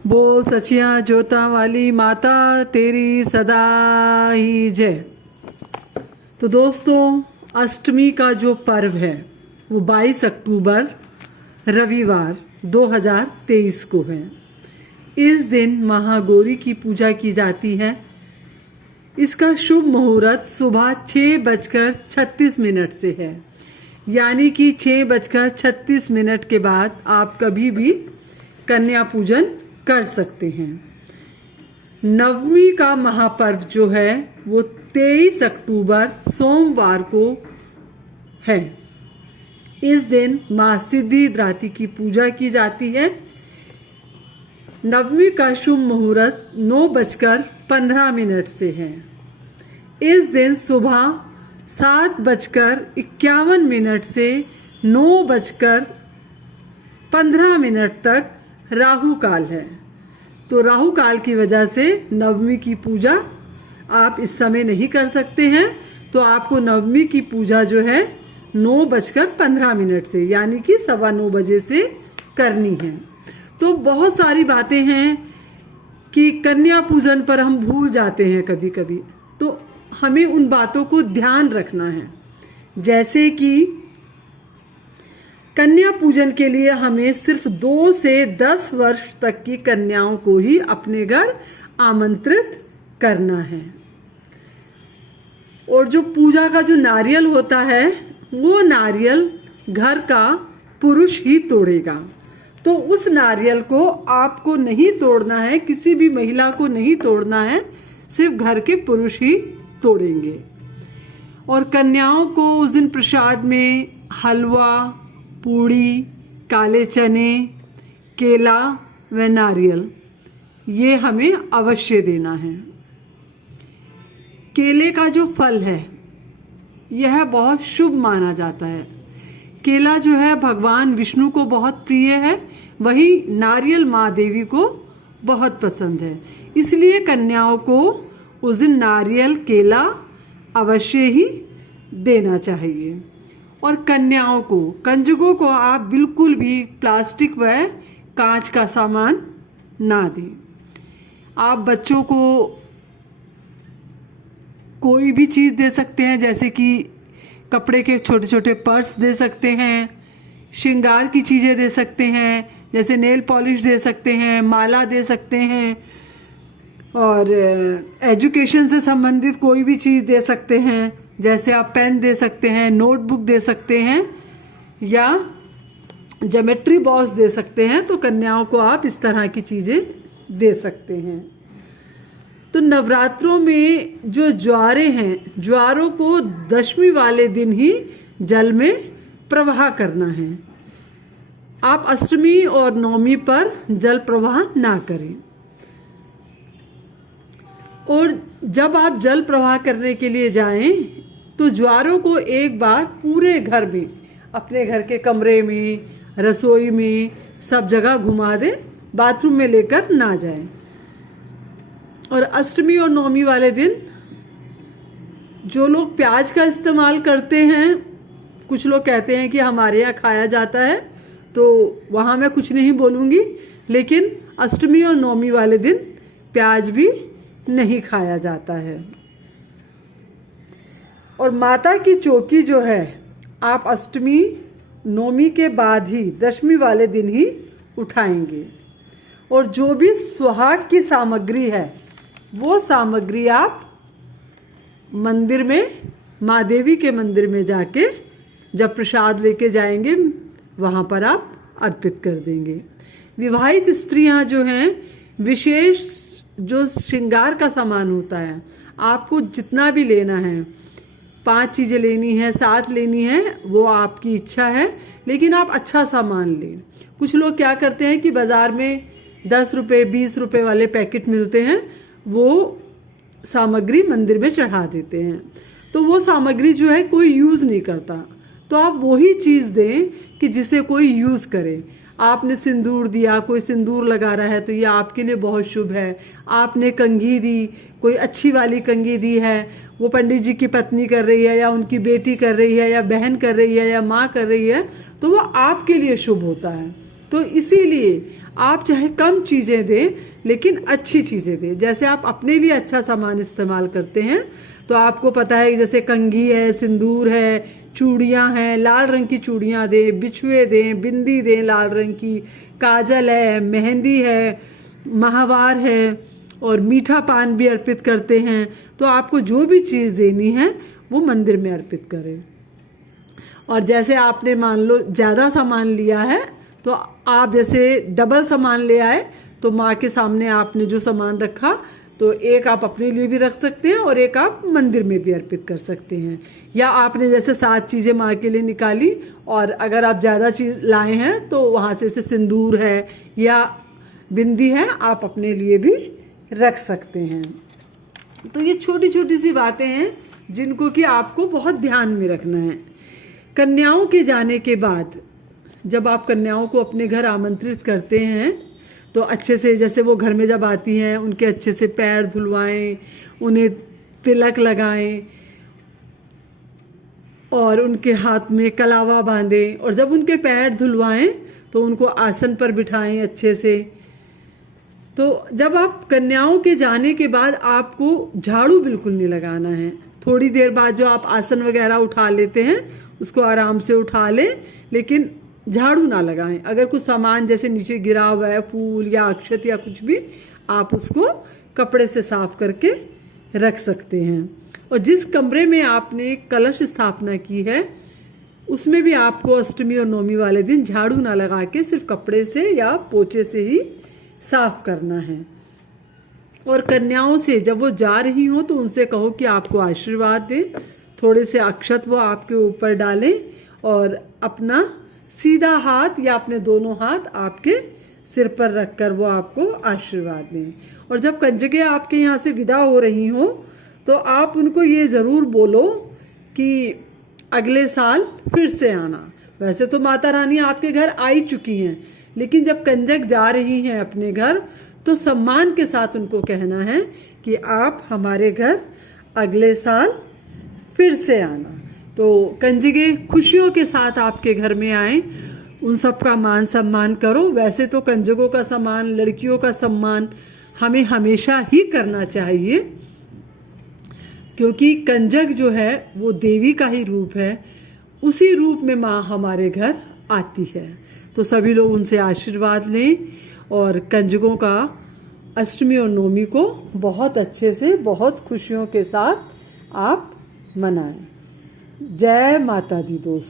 बोल सचिया जोता वाली माता तेरी सदा ही जय। तो दोस्तों, अष्टमी का जो पर्व है वो 22 अक्टूबर रविवार 2023 को है। इस दिन महागौरी की पूजा की जाती है। इसका शुभ मुहूर्त सुबह 6:36 से है, यानी कि 6:36 के बाद आप कभी भी कन्या पूजन कर सकते हैं। नवमी का महापर्व जो है वो 23 अक्टूबर सोमवार को है। इस दिन मां सिद्धिदात्री की पूजा की जाती है। नवमी का शुभ मुहूर्त 9:15 से है। इस दिन सुबह 7:51 से 9:15 तक राहु काल है। तो राहु काल की वजह से नवमी की पूजा आप इस समय नहीं कर सकते हैं। तो आपको नवमी की पूजा जो है 9:15 से, यानी कि 9:15 बजे से करनी है। तो बहुत सारी बातें हैं कि कन्या पूजन पर हम भूल जाते हैं कभी कभी, तो हमें उन बातों को ध्यान रखना है। जैसे कि कन्या पूजन के लिए हमें सिर्फ 2 से 10 वर्ष तक की कन्याओं को ही अपने घर आमंत्रित करना है। और जो पूजा का जो नारियल होता है वो नारियल घर का पुरुष ही तोड़ेगा। तो उस नारियल को आपको नहीं तोड़ना है, किसी भी महिला को नहीं तोड़ना है, सिर्फ घर के पुरुष ही तोड़ेंगे। और कन्याओं को उस दिन प्रसाद में हलवा, पूड़ी, काले चने, केला व नारियल ये हमें अवश्य देना है। केले का जो फल है यह बहुत शुभ माना जाता है। केला जो है भगवान विष्णु को बहुत प्रिय है, वही नारियल माँ देवी को बहुत पसंद है। इसलिए कन्याओं को उस दिन नारियल केला अवश्य ही देना चाहिए। और कन्याओं को, कंजकों को आप बिल्कुल भी प्लास्टिक व कांच का सामान ना दें। आप बच्चों को कोई भी चीज़ दे सकते हैं, जैसे कि कपड़े के छोटे छोटे पर्स दे सकते हैं, श्रृंगार की चीज़ें दे सकते हैं, जैसे नेल पॉलिश दे सकते हैं, माला दे सकते हैं, और एजुकेशन से संबंधित कोई भी चीज़ दे सकते हैं, जैसे आप पेन दे सकते हैं, नोटबुक दे सकते हैं, या ज्योमेट्री बॉक्स दे सकते हैं। तो कन्याओं को आप इस तरह की चीज़ें दे सकते हैं। तो नवरात्रों में जो ज्वारे हैं, ज्वारों को दशमी वाले दिन ही जल में प्रवाह करना है। आप अष्टमी और नवमी पर जल प्रवाह ना करें। और जब आप जल प्रवाह करने के लिए जाएं तो ज्वारों को एक बार पूरे घर में, अपने घर के कमरे में, रसोई में, सब जगह घुमा दें, बाथरूम में लेकर ना जाएं। और अष्टमी और नवमी वाले दिन जो लोग प्याज का इस्तेमाल करते हैं, कुछ लोग कहते हैं कि हमारे यहाँ खाया जाता है, तो वहाँ मैं कुछ नहीं बोलूँगी, लेकिन अष्टमी और नवमी वाले दिन प्याज भी नहीं खाया जाता है। और माता की चौकी जो है आप अष्टमी नवमी के बाद ही, दशमी वाले दिन ही उठाएंगे। और जो भी सुहाग की सामग्री है वो सामग्री आप मंदिर में, माँ देवी के मंदिर में जाके जब प्रसाद लेके जाएंगे वहाँ पर आप अर्पित कर देंगे। विवाहित स्त्रियाँ जो हैं, विशेष जो श्रृंगार का सामान होता है, आपको जितना भी लेना है, 5 चीज़ें लेनी है, 7 लेनी है, वो आपकी इच्छा है, लेकिन आप अच्छा सामान लें। कुछ लोग क्या करते हैं कि बाज़ार में 10 रुपये 20 रुपये वाले पैकेट मिलते हैं, वो सामग्री मंदिर में चढ़ा देते हैं। तो वो सामग्री जो है कोई यूज़ नहीं करता। तो आप वही चीज़ दें कि जिसे कोई यूज़ करे। आपने सिंदूर दिया, कोई सिंदूर लगा रहा है तो ये आपके लिए बहुत शुभ है। आपने कंघी दी, कोई अच्छी वाली कंघी दी है, वो पंडित जी की पत्नी कर रही है, या उनकी बेटी कर रही है, या बहन कर रही है, या माँ कर रही है, तो वो आपके लिए शुभ होता है। तो इसीलिए आप चाहे कम चीज़ें दें लेकिन अच्छी चीज़ें दें। जैसे आप अपने लिए अच्छा सामान इस्तेमाल करते हैं तो आपको पता है जैसे कंघी है, सिंदूर है, चूड़ियाँ हैं, लाल रंग की चूड़ियाँ दें, बिछुए दें, बिंदी दें लाल रंग की, काजल है, मेहंदी है, माहवार है और मीठा पान भी अर्पित करते हैं। तो आपको जो भी चीज़ देनी है वो मंदिर में अर्पित करें। और जैसे आपने मान लो ज़्यादा सामान लिया है तो आप जैसे डबल सामान ले आए तो माँ के सामने आपने जो सामान रखा तो एक आप अपने लिए भी रख सकते हैं और एक आप मंदिर में भी अर्पित कर सकते हैं। या आपने जैसे 7 चीज़ें माँ के लिए निकाली और अगर आप ज़्यादा चीज़ लाए हैं तो वहाँ से जैसे सिंदूर है या बिंदी है आप अपने लिए भी रख सकते हैं। तो ये छोटी छोटी सी बातें हैं जिनको कि आपको बहुत ध्यान में रखना है। कन्याओं के जाने के बाद जब आप कन्याओं को अपने घर आमंत्रित करते हैं तो अच्छे से जैसे वो घर में जब आती हैं उनके अच्छे से पैर धुलवाएं, उन्हें तिलक लगाएं और उनके हाथ में कलावा बांधें और जब उनके पैर धुलवाएं तो उनको आसन पर बिठाएं अच्छे से। तो जब आप कन्याओं के जाने के बाद आपको झाड़ू बिल्कुल नहीं लगाना है। थोड़ी देर बाद जो आप आसन वगैरह उठा लेते हैं उसको आराम से उठा लें लेकिन झाड़ू ना लगाएं। अगर कुछ सामान जैसे नीचे गिरा हुआ है, फूल या अक्षत या कुछ भी, आप उसको कपड़े से साफ करके रख सकते हैं। और जिस कमरे में आपने कलश स्थापना की है उसमें भी आपको अष्टमी और नवमी वाले दिन झाड़ू ना लगा के सिर्फ कपड़े से या पोछे से ही साफ करना है। और कन्याओं से जब वो जा रही हो तो उनसे कहो कि आपको आशीर्वाद दें, थोड़े से अक्षत वो आपके ऊपर डालें और अपना सीधा हाथ या अपने दोनों हाथ आपके सिर पर रखकर वो आपको आशीर्वाद दें। और जब कंजकें आपके यहाँ से विदा हो रही हो तो आप उनको ये ज़रूर बोलो कि अगले साल फिर से आना। वैसे तो माता रानी आपके घर आई चुकी हैं लेकिन जब कंजक जा रही हैं अपने घर तो सम्मान के साथ उनको कहना है कि आप हमारे घर अगले साल फिर से आना। तो कंजके खुशियों के साथ आपके घर में आएं, उन सब का मान सम्मान करो। वैसे तो कंजकों का सम्मान, लड़कियों का सम्मान हमें हमेशा ही करना चाहिए क्योंकि कंजक जो है वो देवी का ही रूप है, उसी रूप में माँ हमारे घर आती है। तो सभी लोग उनसे आशीर्वाद लें और कंजकों का अष्टमी और नवमी को बहुत अच्छे से, बहुत खुशियों के साथ आप मनाएं। जय माता दी दोस्त।